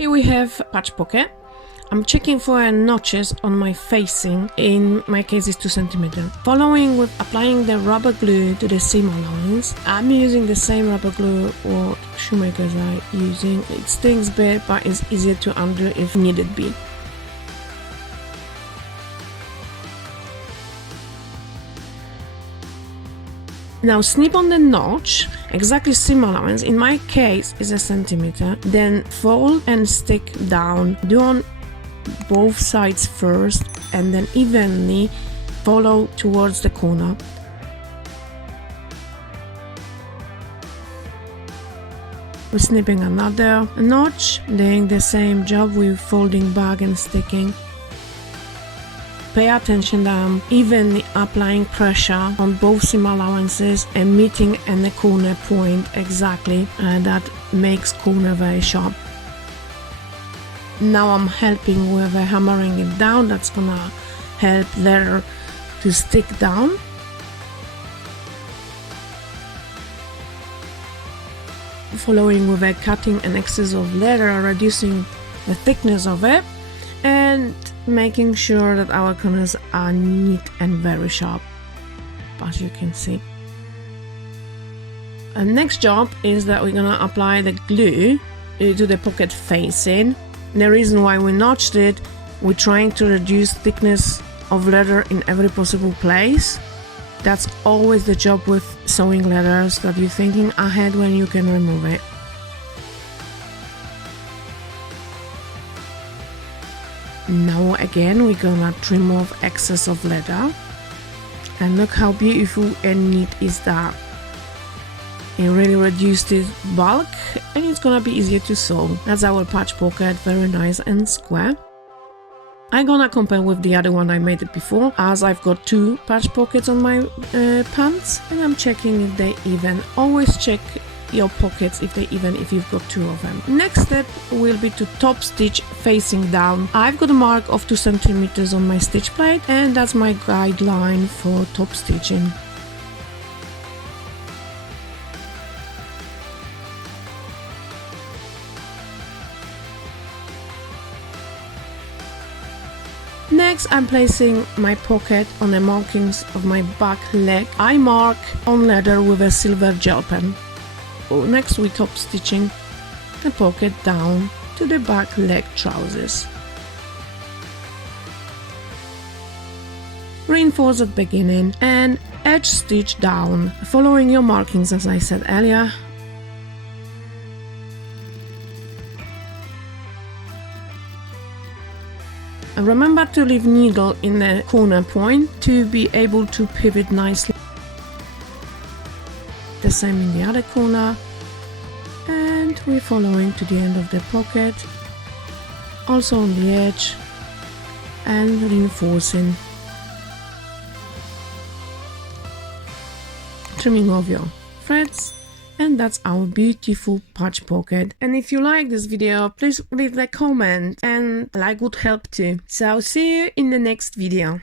Here we have patch pocket. I'm checking for notches on my facing, in my case it's 2 cm. Following with applying the rubber glue to the seam allowance. I'm using the same rubber glue what shoemakers are using. It stings a bit, but it's easier to undo if needed be. Now snip on the notch, exactly seam allowance, in my case is 1 cm. Then fold and stick down. Do on both sides first and then evenly follow towards the corner. We're snipping another notch, doing the same job with folding back and sticking. Pay attention that I'm evenly applying pressure on both seam allowances and meeting in the corner point exactly, that makes corner very sharp. Now I'm helping with hammering it down. That's gonna help leather to stick down. Following with cutting an excess of leather, reducing the thickness of it and making sure that our corners are neat and very sharp, as you can see. And next job is that we're gonna apply the glue to the pocket facing. The reason why we notched it, we're trying to reduce thickness of leather in every possible place. That's always the job with sewing leathers, that you're thinking ahead when you can remove it. Now again we're gonna trim off excess of leather, and look how beautiful and neat is that. It really reduced its bulk and it's gonna be easier to sew. That's our patch pocket, very nice and square. I'm gonna compare with the other one I made it before, as I've got 2 patch pockets on my pants and I'm checking if they even. Always check your pockets if they even, if you've got 2 of them. Next step will be to top stitch facing down. I've got a mark of 2 cm on my stitch plate and that's my guideline for top stitching. Next, I'm placing my pocket on the markings of my back leg. I mark on leather with a silver gel pen. Next, we top stitching the pocket down to the back leg trousers. Reinforce at beginning and edge stitch down, following your markings as I said earlier. Remember to leave needle in the corner point to be able to pivot nicely. The same in the other corner, and we're following to the end of the pocket, also on the edge, and reinforcing, trimming off your threads. And that's our beautiful patch pocket. And if you like this video, please leave a comment, and a like would help too. So see you in the next video.